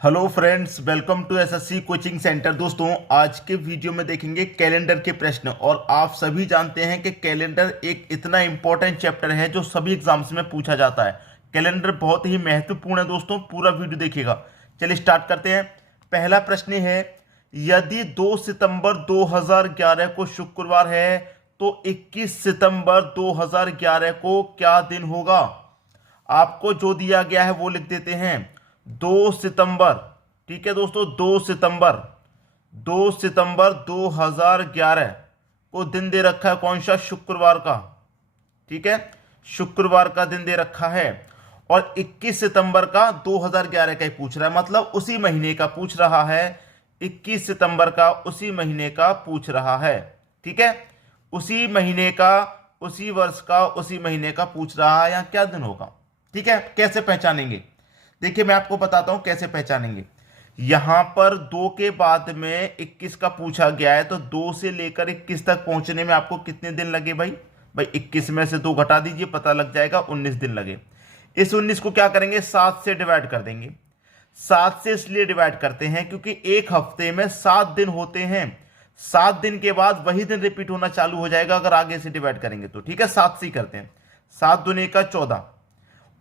Hello friends, welcome to SSC coaching centre. दोस्तों, आज के वीडियो में देखेंगे कैलेंडर के प्रश्न। और आप सभी जानते हैं कि कैलेंडर एक इतना इंपॉर्टेंट चैप्टर है जो सभी एग्जाम्स में पूछा जाता है। कैलेंडर बहुत ही महत्वपूर्ण है दोस्तों, पूरा वीडियो देखिएगा। चलिए स्टार्ट करते हैं। पहला प्रश्न है, यदि 2 सितंबर 2011 को शुक्रवार है तो 21 सितंबर 2011 को क्या दिन होगा? आपको जो दिया गया है वो लिख देते हैं 2 सितंबर। ठीक है दोस्तों, 2 सितंबर 2011 को दिन दे रखा है कौन सा? शुक्रवार का। ठीक है, शुक्रवार का दिन दे रखा है। और 21 सितंबर का 2011 का ही पूछ रहा है, मतलब उसी महीने का पूछ रहा है। 21 सितंबर का उसी महीने का पूछ रहा है। ठीक है, उसी महीने का, उसी वर्ष का, उसी महीने का पूछ रहा है। यहाँ क्या दिन होगा? ठीक है, कैसे पहचानेंगे? देखिए मैं आपको बताता हूं कैसे पहचानेंगे। यहां पर 2 के बाद में 21 का पूछा गया है, तो 2 से लेकर 21 तक पहुंचने में आपको कितने दिन लगे भाई? 21 में से 2 घटा दीजिए, पता लग जाएगा 19 दिन लगे। इस 19 को क्या करेंगे? 7 से डिवाइड कर देंगे। 7 से इसलिए डिवाइड करते हैं क्योंकि एक हफ्ते में 7 दिन होते हैं। 7 दिन के बाद वही दिन रिपीट होना चालू हो जाएगा अगर आगे से डिवाइड करेंगे तो। ठीक है, 7 से ही करते हैं। 7 दूनी का 14।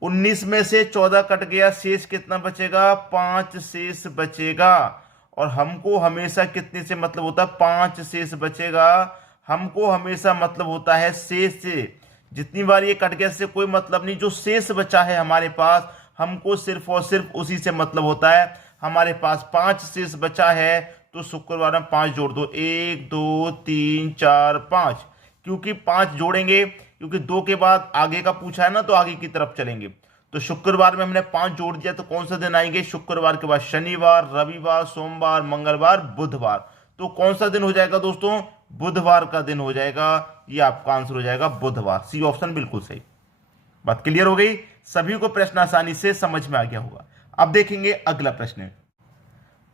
19 में से 14 कट गया, शेष कितना बचेगा? 5 शेष बचेगा। और हमको हमेशा कितने से मतलब होता है? 5 शेष बचेगा। हमको हमेशा मतलब होता है शेष से। जितनी बार ये कट गया से कोई मतलब नहीं, जो शेष बचा है हमारे पास, हमको सिर्फ और सिर्फ उसी से मतलब होता है। हमारे पास 5 शेष बचा है तो शुक्रवार में 5 जोड़ दो। 1 2 3 4 5। क्योंकि 5 जोड़ेंगे, क्योंकि 2 के बाद आगे का पूछा है ना, तो आगे की तरफ चलेंगे। तो शुक्रवार में हमने 5 जोड़ दिया, तो कौन सा दिन आएंगे? शुक्रवार के बाद शनिवार, रविवार, सोमवार, मंगलवार, बुधवार। तो कौन सा दिन हो जाएगा दोस्तों? बुधवार का दिन हो जाएगा। ये आपका आंसर हो जाएगा बुधवार। सी ऑप्शन बिल्कुल सही। बात क्लियर हो गई? सभी को प्रश्न आसानी से समझ में आ गया होगा। अब देखेंगे अगला प्रश्न।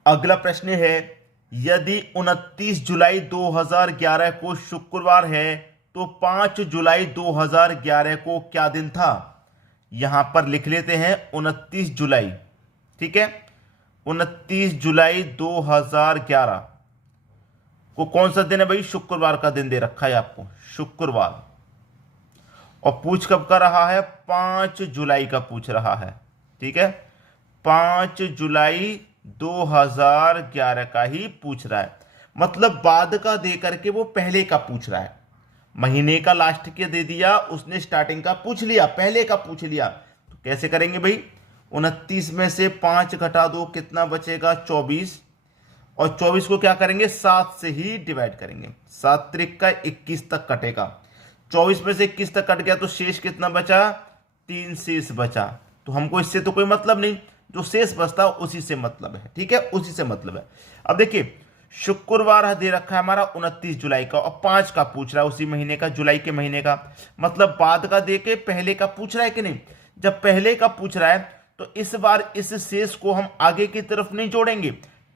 अगला प्रश्न है, यदि 29 जुलाई 2011 को शुक्रवार है तो 5 जुलाई 2011 को क्या दिन था? यहां पर लिख लेते हैं 29 जुलाई। ठीक है, 29 जुलाई 2011 को कौन सा दिन है भाई? शुक्रवार का दिन दे रखा है आपको, शुक्रवार। और पूछ कब का रहा है? 5 जुलाई का पूछ रहा है। ठीक है, 5 जुलाई 2011 का ही पूछ रहा है। मतलब बाद का दे करके वो पहले का पूछ रहा है। महीने का लास्ट के दे दिया, उसने स्टार्टिंग का पूछ लिया, पहले का पूछ लिया। तो कैसे करेंगे भाई? 29 में से 5 घटा दो, कितना बचेगा? 24। और 24 को क्या करेंगे? 7 से ही डिवाइड करेंगे। 7 त्रिक का 21 तक कटेगा। 24 में से 21 तक कट गया तो शेष कितना बचा? 3 शेष बचा। तो हमको इससे तो कोई मतलब नहीं, जो शेष बचता उसी से मतलब है। ठीक है, उसी से मतलब है। अब देखिए, शुक्रवार दे रखा है हमारा 29 जुलाई का, और 5 का पूछ रहा है उसी महीने का, जुलाई के महीने का। मतलब बाद का दे के पहले का पूछ रहा है कि नहीं? जब पहले का पूछ रहा है तो इस बार इस शेष को हम आगे की तरफ नहीं जोड़ेंगे,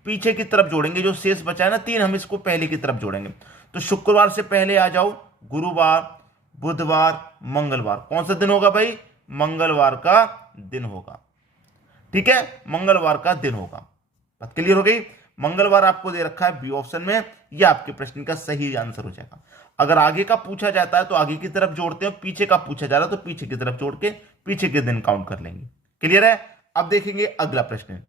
पीछे की तरफ जोड़ेंगे। जो शेष बचा है ना 3, हम इसको पहले की तरफ जोड़ेंगे। तो शुक्रवार से पहले आ जाओ, गुरुवार, बुधवार, मंगलवार। कौन सा दिन होगा भाई? मंगलवार का दिन होगा। ठीक है, मंगलवार का दिन होगा। बात क्लियर हो गई? मंगलवार आपको दे रखा है बी ऑप्शन में। यह आपके प्रश्न का सही आंसर हो जाएगा। अगर आगे का पूछा जाता है तो आगे की तरफ जोड़ते हैं, पीछे का पूछा जा रहा है तो पीछे की तरफ जोड़ के पीछे के दिन काउंट कर लेंगे। क्लियर है? अब देखेंगे अगला प्रश्न।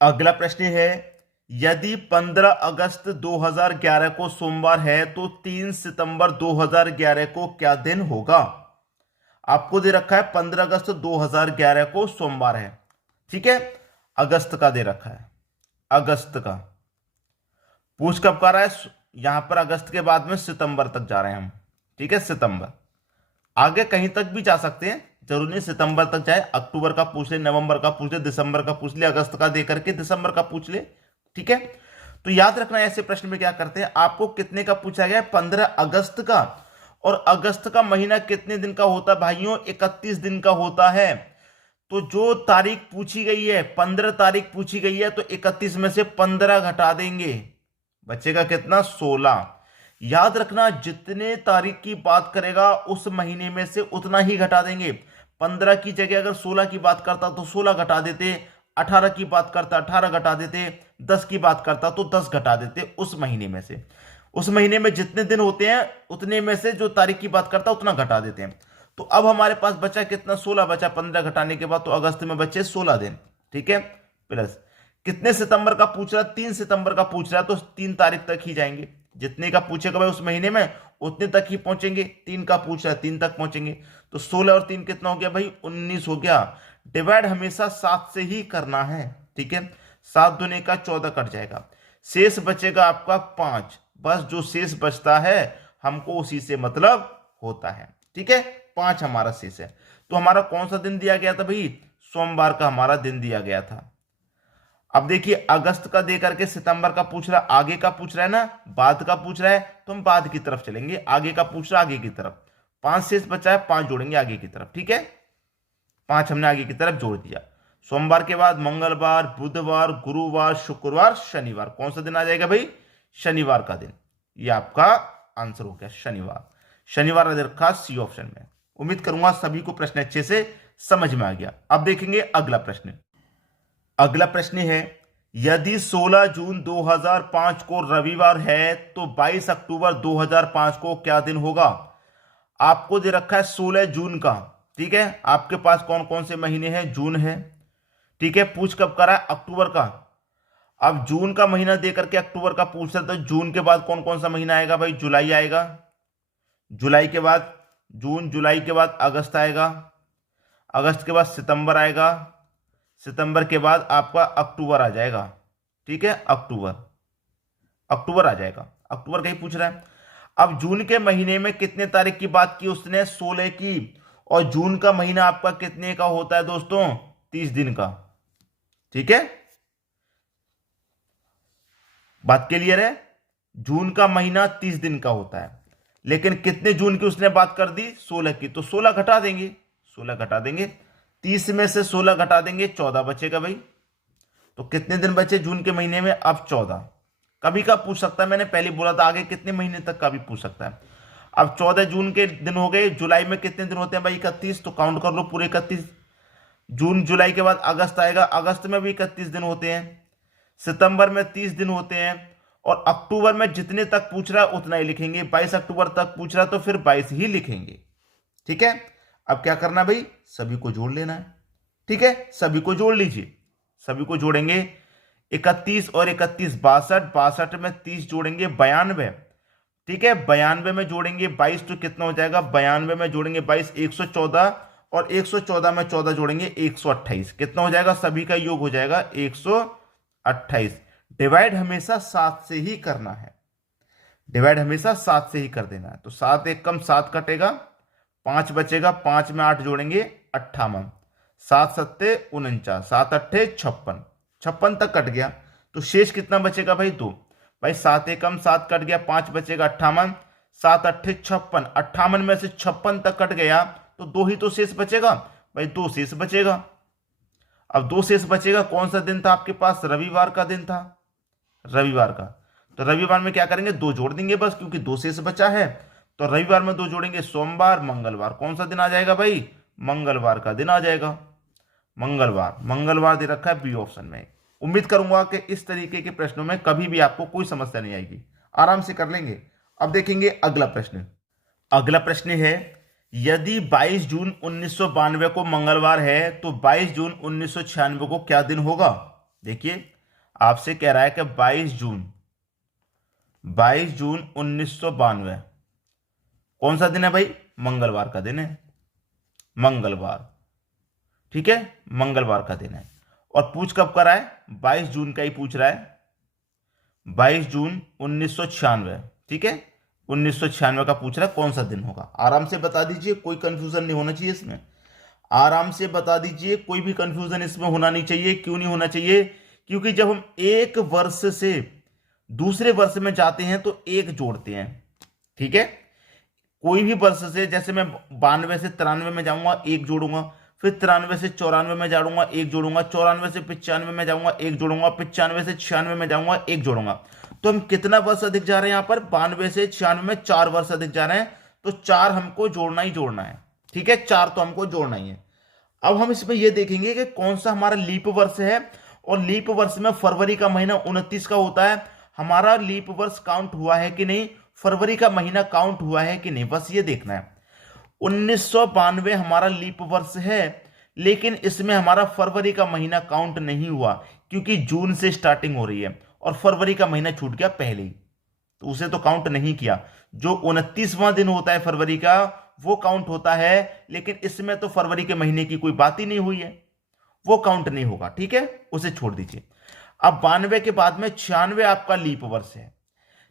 अगला प्रश्न है, यदि 15 अगस्त 2011 को सोमवार है तो 3 सितंबर 2011 को क्या दिन होगा? आपको दे रखा है 15 अगस्त 2011 को सोमवार है। ठीक है, अगस्त का दे रखा है, अगस्त का। पूछ कब का रहा है? यहां पर अगस्त के बाद में सितंबर तक जा रहे हैं हम। ठीक है, सितंबर। आगे कहीं तक भी जा सकते हैं, जरूरी नहीं सितंबर तक जाए। अक्टूबर का पूछ ले, नवंबर का पूछ ले, दिसंबर का पूछ ले, अगस्त का दे करके दिसंबर का पूछ ले। ठीक है, तो याद रखना ऐसे प्रश्न में क्या करते हैं, आपको कितने का पूछा गया है? 15 अगस्त का। और अगस्त का महीना कितने दिन का होता है भाइयों? 31 दिन का होता है। तो जो तारीख पूछी गई है, 15 तारीख पूछी गई है, तो 31 में से 15 घटा देंगे, बचेगा कितना? 16। याद रखना, जितने तारीख की बात करेगा उस महीने में से उतना ही घटा देंगे। 15 की जगह अगर 16 की बात करता तो 16 घटा देते, 18 की बात करता 18 घटा देते, 10 की बात करता तो 10 घटा देते उस महीने में से। उस महीने में जितने दिन होते हैं उतने में से जो तारीख की बात करता उतना घटा देते हैं। तो अब हमारे पास बचा कितना, 16 बचा, 15 घटाने के बाद तो अगस्त में बचे 16 दिन। ठीक है, प्लस कितने सितंबर का पूछ रहा है, 3 सितंबर का पूछ रहा है, तो 3 तारीख तक ही जाएंगे। जितने का पूछेगा भाई उस महीने में उतने तक ही पहुंचेंगे। 3 का पूछ रहा है 3 तक पहुंचेंगे। तो 16 और 3 कितना हो गया भाई, 19 हो गया। डिवाइड हमेशा 7 से ही करना है। ठीक है, 7 दूने का 14 कट जाएगा, शेष बचेगा आपका 5। बस जो शेष बचता है हमको उसी से मतलब होता है। ठीक है, 5 हमारा शेष है। तो हमारा कौन सा दिन दिया गया था भाई, सोमवार का हमारा दिन दिया गया था। अब देखिए अगस्त का दे करके सितंबर का पूछ रहा है, आगे का पूछ रहा है ना, बाद का पूछ रहा है, तो हम बाद की तरफ चलेंगे। आगे का पूछ रहा है आगे की तरफ, 5 शेष बचा है, 5 जोड़ेंगे आगे की तरफ। ठीक है, 5 हमने आगे की तरफ जोड़ दिया। सोमवार के बाद मंगलवार, बुधवार, गुरुवार, शुक्रवार, शनिवार। कौन सा दिन आ जाएगा भाई, शनिवार का दिन। ये आपका आंसर हो गया, शनिवार। शनिवार दे रखा सी ऑप्शन में। उम्मीद करूंगा सभी को प्रश्न अच्छे से समझ में आ गया। अब देखेंगे अगला प्रश्न। अगला प्रश्न है, यदि 16 जून 2005 को रविवार है तो 22 अक्टूबर 2005 को क्या दिन होगा। आपको दे रखा है 16 जून का। ठीक है, आपके पास कौन कौन से महीने हैं, जून है। ठीक है, पूछ कब करा है, अक्टूबर का। अब जून का महीना देकर के अक्टूबर का पूछ रहे तो जून के बाद कौन कौन सा महीना आएगा भाई, जुलाई आएगा। जुलाई के बाद जून, जुलाई के बाद अगस्त आएगा, अगस्त के बाद सितंबर आएगा, सितंबर के बाद आपका अक्टूबर आ जाएगा। ठीक है, अक्टूबर, अक्टूबर आ जाएगा। अक्टूबर का ही पूछ रहा है। अब जून के महीने में कितने तारीख की बात की उसने, 16 की। और जून का महीना आपका कितने का होता है दोस्तों, 30 दिन का। ठीक है, बात क्लियर है। जून का महीना 30 दिन का होता है, लेकिन कितने जून की उसने बात कर दी, 16 की। तो 16 घटा देंगे, 16 घटा देंगे, 30 में से 16 घटा देंगे, 14 बचेगा भाई। तो कितने दिन बचे जून के महीने में, अब 14। कभी का पूछ सकता है, मैंने पहले बोला था आगे कितने महीने तक का भी पूछ सकता है। अब 14 जून के दिन हो गए। जुलाई में कितने दिन होते हैं भाई, 31। तो काउंट कर लो पूरे 31। जून जुलाई के बाद अगस्त आएगा, अगस्त में भी 31 दिन होते हैं। सितंबर में 30 दिन होते हैं। और अक्टूबर में जितने तक पूछ रहा है उतना ही लिखेंगे। 22 अक्टूबर तक पूछ रहा है तो फिर 22 ही लिखेंगे। ठीक है, अब क्या करना भाई, सभी को जोड़ लेना है। ठीक है, सभी को जोड़ लीजिए, सभी को जोड़ेंगे। 31 और 31 62, 62 में 30 जोड़ेंगे 92। ठीक है, 92 में जोड़ेंगे 22 तो कितना हो जाएगा, 92 में जोड़ेंगे 22 114, और 114 में 14 जोड़ेंगे 128। कितना हो जाएगा, सभी का योग हो जाएगा 128। डिवाइड हमेशा 7 से ही करना है, डिवाइड हमेशा 7 से ही कर देना है। तो 7 एक कम 7 कटेगा, 5 बचेगा, 5 में 8 जोड़ेंगे 58, 7 सत्ते 49, 7 अट्ठे 56, 56 तक कट गया। तो शेष कितना बचेगा भाई, 2। भाई 7 एकम 7 कट गया, 5 बचेगा 58, 7 अट्ठे 56, 58 में से 56 तक कट गया तो 2 ही तो शेष बचेगा भाई, 2 शेष बचेगा। अब 2 शेष बचेगा, कौन सा दिन था आपके पास, रविवार का दिन था, रविवार का। तो रविवार में क्या करेंगे, 2 जोड़ देंगे बस, क्योंकि 2 शेष बचा है। तो रविवार में 2 जोड़ेंगे, सोमवार, मंगलवार। कौन सा दिन आ जाएगा भाई, मंगलवार का दिन आ जाएगा। मंगलवार, मंगलवार दे रखा है बी ऑप्शन में। उम्मीद करूंगा कि इस तरीके के प्रश्नों में कभी भी आपको कोई समस्या नहीं आएगी, आराम से कर लेंगे। अब देखेंगे अगला प्रश्न। अगला प्रश्न है, यदि 22 जून 1992 को मंगलवार है तो 22 जून 1996 को क्या दिन होगा। देखिए आपसे कह रहा है कि 22 जून 1992 कौन सा दिन है भाई, मंगलवार का दिन है, मंगलवार। ठीक है, मंगलवार का दिन है। और पूछ कब करा है, 22 जून का ही पूछ रहा है, 22 जून 1996। ठीक है, 1996 का पूछ रहा है, कौन सा दिन होगा। आराम से बता दीजिए, कोई कंफ्यूजन नहीं होना चाहिए इसमें, आराम से बता दीजिए, कोई भी कंफ्यूजन इसमें होना नहीं चाहिए। क्यों नहीं होना चाहिए, क्योंकि जब हम एक वर्ष से दूसरे वर्ष में जाते हैं तो एक जोड़ते हैं। ठीक है, कोई भी वर्ष से, जैसे मैं 92 से 93 में जाऊंगा, एक जोड़ूंगा, फिर 93 से 94 में जाऊंगा, एक जोड़ूंगा, 94 से 95 में जाऊंगा, एक जोड़ूंगा, 95 से 96 में जाऊंगा, एक जोड़ूंगा। तो हम कितना वर्ष अधिक जा रहे हैं यहाँ पर, 92 से 96 में 4 वर्ष अधिक जा रहे हैं। तो 4 हमको जोड़ना ही जोड़ना है। ठीक है, 4 तो हमको जोड़ना ही है। अब हम इसमें यह देखेंगे कि कौन सा हमारा लीप वर्ष है, और लीप वर्ष में फरवरी का महीना 29 का होता है। हमारा लीप वर्ष काउंट हुआ है कि नहीं, फरवरी का महीना काउंट हुआ है कि नहीं, बस ये देखना है। 1992 हमारा लीप वर्ष है, लेकिन इसमें हमारा फरवरी का महीना काउंट नहीं हुआ, क्योंकि जून से स्टार्टिंग हो रही है और फरवरी का महीना छूट गया पहले ही, तो उसे तो काउंट नहीं किया। जो 29वां दिन होता है फरवरी का वो काउंट होता है, लेकिन इसमें तो फरवरी के महीने की कोई बात ही नहीं हुई है, वो काउंट नहीं होगा, ठीक है, उसे छोड़ दीजिए। अब 92 के बाद में 96 आपका लीप वर्ष है,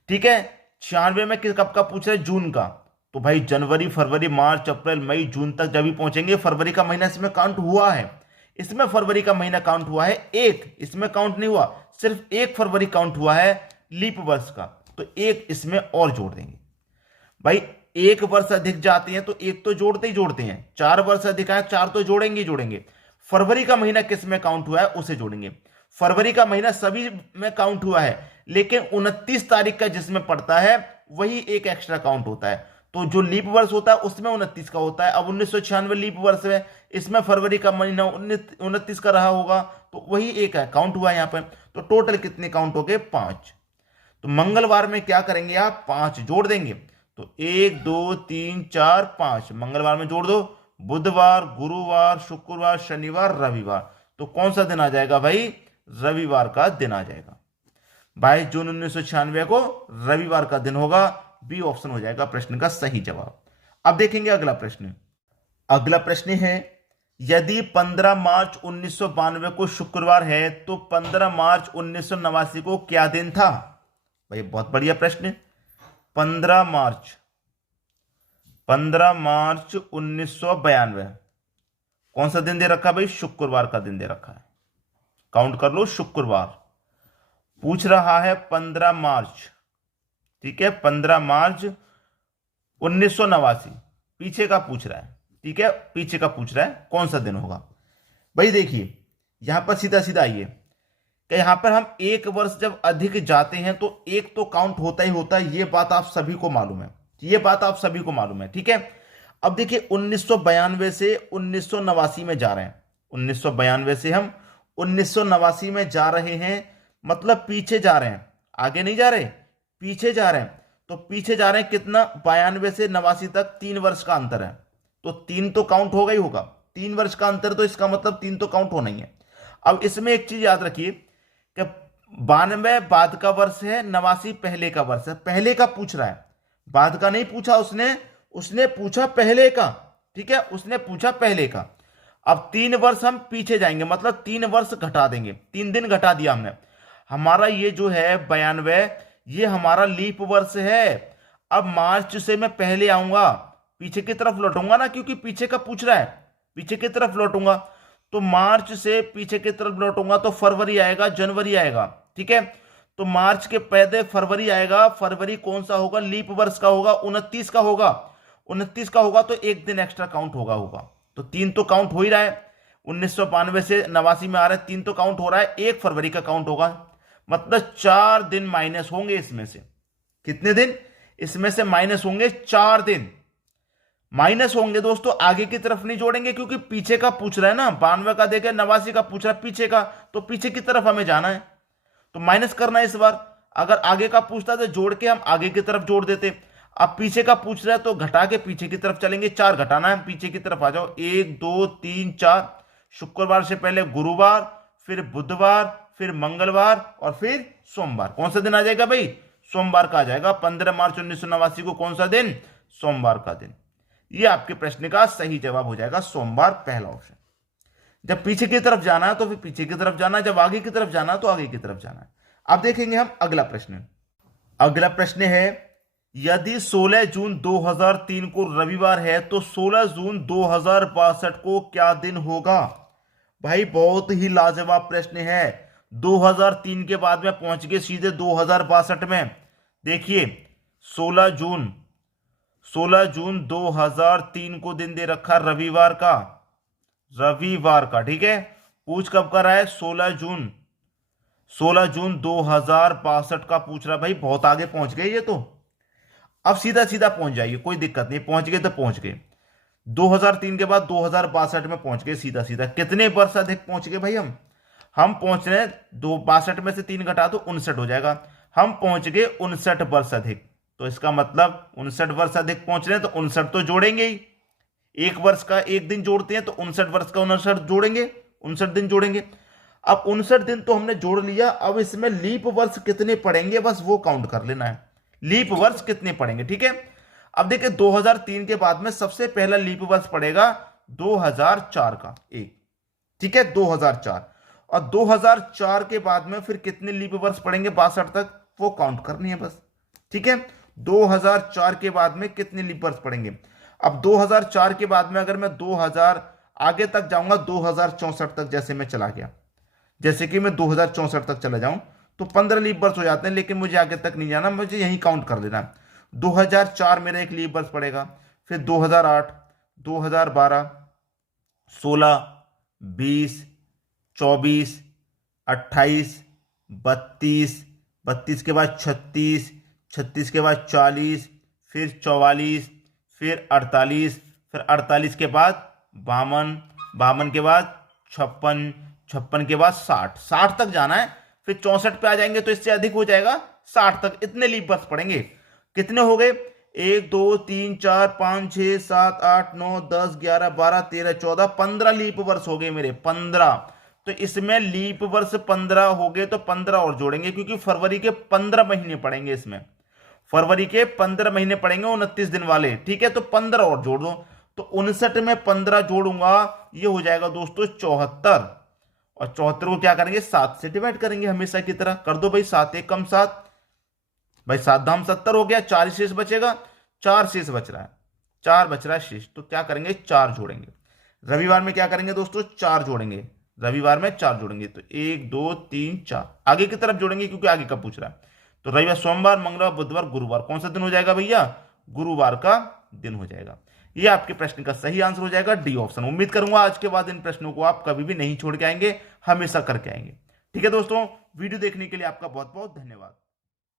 ठीक है। 96 में कब का पूछ रहे हैं, जून का, तो भाई जनवरी फरवरी मार्च अप्रैल मई जून तक जब भी पहुंचेंगे, फरवरी का महीना इसमें काउंट हुआ है, इसमें फरवरी का महीना काउंट हुआ है, एक इसमें काउंट नहीं हुआ, सिर्फ एक फरवरी काउंट हुआ है लीप वर्ष का, तो एक इसमें और जोड़ देंगे। भाई एक वर्ष अधिक जाते हैं तो एक तो जोड़ते ही जोड़ते हैं, 4 वर्ष अधिक आए 4 तो जोड़ेंगे ही जोड़ेंगे। फरवरी का महीना किस में काउंट हुआ है उसे जोड़ेंगे। फरवरी का महीना सभी में काउंट हुआ है, लेकिन 29 तारीख का जिसमें पड़ता है वही एक एक्स्ट्रा काउंट होता है, तो जो लीप वर्ष होता है उसमें 29 का होता है। अब 1996 लीप वर्ष है, इसमें फरवरी का महीना 29 का रहा होगा, तो वही एक है काउंट हुआ है यहाँ पर। तो टोटल कितने काउंट हो गए, 5। तो मंगलवार में क्या करेंगे आप, 5 जोड़ देंगे, तो 1 2 3 4 5 मंगलवार में जोड़ दो। बुधवार, गुरुवार, शुक्रवार, शनिवार, रविवार, तो कौन सा दिन आ जाएगा भाई, रविवार का दिन आ जाएगा। 22 जून 1996 को रविवार का दिन होगा, बी ऑप्शन हो जाएगा प्रश्न का सही जवाब। अब देखेंगे अगला प्रश्न। अगला प्रश्न है, यदि 15 मार्च 1992 को शुक्रवार है तो 15 मार्च 1989 को क्या दिन था। भाई बहुत बढ़िया प्रश्न। 15 मार्च 1992 कौन सा दिन दे रखा है भाई, शुक्रवार का दिन दे रखा है, काउंट कर लो शुक्रवार। पूछ रहा है 15 मार्च, ठीक है, 15 मार्च 1989 पीछे का पूछ रहा है, ठीक है, पीछे का पूछ रहा है कौन सा दिन होगा। भाई देखिए यहां पर सीधा सीधा आइए कि यहां पर हम एक वर्ष जब अधिक जाते हैं तो एक तो काउंट होता ही होता है, ये बात आप सभी को मालूम है, ये बात आप सभी को मालूम है, ठीक है। अब देखिए 1992 से 1989 में जा रहे हैं, 1992 से हम 1989 में जा रहे हैं, मतलब पीछे जा रहे हैं, आगे नहीं जा रहे, पीछे जा रहे हैं। तो पीछे जा रहे हैं कितना, 92 से 89 तक 3 वर्ष का अंतर है, तो 3 तो काउंट होगा ही होगा, 3 वर्ष का अंतर, तो इसका मतलब 3 तो काउंट होना ही है। अब इसमें एक चीज याद रखिए कि 92 बाद का वर्ष है, 89 पहले का वर्ष है, पहले का पूछ रहा है, बाद का नहीं पूछा उसने पूछा पहले का, ठीक है, उसने पूछा पहले का। अब 3 वर्ष हम पीछे जाएंगे, मतलब 3 वर्ष घटा देंगे, 3 दिन घटा दिया हमने। हमारा ये जो है 92 ये हमारा लीप वर्ष है। अब मार्च से मैं पहले आऊंगा, पीछे की तरफ लौटूंगा ना, क्योंकि पीछे का पूछ रहा है, पीछे की तरफ लौटूंगा, तो मार्च से पीछे की तरफ लौटूंगा तो फरवरी आएगा, जनवरी आएगा, ठीक है। तो मार्च के पहले फरवरी आएगा, फरवरी कौन सा होगा, लीप वर्ष का होगा, 29 का होगा, 29 का होगा, तो एक दिन एक्स्ट्रा काउंट होगा। तो 3 तो काउंट हो ही रहा है, 1992 से 89 में आ रहा है, 3 तो काउंट हो रहा है, 1 फरवरी का काउंट होगा, मतलब 4 दिन माइनस होंगे इसमें से। कितने दिन इसमें से माइनस होंगे, 4 दिन माइनस होंगे दोस्तों, आगे की तरफ नहीं जोड़ेंगे, क्योंकि पीछे का पूछ रहा है ना, 92 का देखे 89 का पूछ रहा है पीछे का, तो पीछे की तरफ हमें जाना है, तो माइनस करना है इस बार। अगर आगे का पूछता तो जोड़ के हम आगे की तरफ जोड़ देते, अब पीछे का पूछ रहा है तो घटा के पीछे की तरफ चलेंगे, 4 घटाना है, पीछे की तरफ आ जाओ, 1 2 3 4, शुक्रवार से पहले गुरुवार, फिर बुधवार, फिर मंगलवार और फिर सोमवार। कौन सा दिन आ जाएगा भाई, सोमवार का आ जाएगा। 15 मार्च 1989 को कौन सा दिन, सोमवार का दिन। ये आपके प्रश्न का सही जवाब हो जाएगा, सोमवार, पहला ऑप्शन। जब पीछे की तरफ जाना है तो फिर पीछे की तरफ जाना है, जब आगे की तरफ जाना है तो आगे की तरफ जाना है। अब देखेंगे हम अगला प्रश्न। अगला प्रश्न है, यदि 16 जून 2003 को रविवार है तो 16 जून 2062 को क्या दिन होगा। भाई बहुत ही लाजवाब प्रश्न है। 2003 के बाद में पहुंच गए सीधे 2062 में। देखिए 16 जून 2003 को दिन दे रखा रविवार का, ठीक है। पूछ कब कर रहा है, 16 जून 2062 का पूछ रहा है। भाई बहुत आगे पहुंच गए ये तो। अब सीधा सीधा पहुंच जाइए, कोई दिक्कत नहीं, पहुंच गए तो पहुंच गए। 2003 के बाद 2062 में पहुंच गए सीधा सीधा। कितने वर्ष अधिक पहुंच गए भाई हम पहुंच रहे हैं 62 में से 3 घटा दो 59 हो जाएगा। हम पहुंच गए 59 वर्ष अधिक। तो इसका मतलब 59 वर्ष अधिक पहुंच रहे हैं तो 59 तो जोड़ेंगे ही। एक वर्ष का एक दिन जोड़ते हैं तो 59 वर्ष का 59 जोड़ेंगे, 59 दिन जोड़ेंगे। अब 59 दिन तो हमने जोड़ लिया, अब इसमें लीप वर्ष कितने पड़ेंगे बस वो काउंट कर लेना है, लीप वर्ष कितने पड़ेंगे। ठीक है, अब देखिए 2003 के बाद में सबसे पहला लीप वर्ष पड़ेगा 2004 का एक। ठीक है, 2004। और 2004 के बाद में फिर कितने लीप वर्ष पड़ेंगे 62 तक, वो काउंट करनी है बस। ठीक है, 2004 के बाद में कितने लीप वर्ष पड़ेंगे। अब 2004 के बाद में अगर मैं 2000 आगे तक जाऊंगा 2064 तक, जैसे मैं चला गया, जैसे कि मैं 2064 तक चला जाऊं तो 15 लीप वर्ष हो जाते हैं, लेकिन मुझे आगे तक नहीं जाना, मुझे यही काउंट कर लेना है। 2004 मेरा एक लीप वर्ष पड़ेगा, फिर 2008, 2012, 16, 20, 24, 28, 32, 32 के बाद 36, 36 के बाद 40, फिर 44, फिर 48, फिर 48 के बाद 52, 52 के बाद 56, 56 के बाद 60, 60 तक जाना है। फिर 64 पे आ जाएंगे तो इससे अधिक हो जाएगा 60 तक। इतने लीप वर्ष पड़ेंगे। कितने हो गए, 1 2 3 4 5 6 7 8 9 10 11 12 13 14 15 लीप वर्ष हो गए मेरे, 15। तो इसमें लीप वर्ष 15 हो गए तो 15 और जोड़ेंगे, क्योंकि फरवरी के 15 महीने पड़ेंगे इसमें, फरवरी के 15 महीने पड़ेंगे 29 दिन वाले। ठीक है, तो 15 और जोड़ दो, तो 59 में 15 जोड़ूंगा, ये हो जाएगा दोस्तों 74। और 74 को क्या करेंगे 7 से डिवाइड करेंगे, हमेशा की तरह कर दो भाई, 7 1 कम 7 भाई, 7 धाम 70 हो गया, 4 शेष बचेगा, 4 शेष बच रहा है, 4 बच रहा है शेष। तो क्या करेंगे 4 जोड़ेंगे। रविवार में क्या करेंगे दोस्तों 4 जोड़ेंगे, रविवार में 4 जोड़ेंगे, तो 1 2 3 4 आगे की तरफ जोड़ेंगे, क्योंकि आगे का पूछ रहा है। तो रविवार, सोमवार, मंगलवार, बुधवार, गुरुवार, कौन सा दिन हो जाएगा भैया, गुरुवार का दिन हो जाएगा। ये आपके प्रश्न का सही आंसर हो जाएगा, डी ऑप्शन। उम्मीद करूंगा आज के बाद इन प्रश्नों को आप कभी भी नहीं छोड़ के आएंगे, हमेशा करके आएंगे। ठीक है दोस्तों, वीडियो देखने के लिए आपका बहुत बहुत धन्यवाद।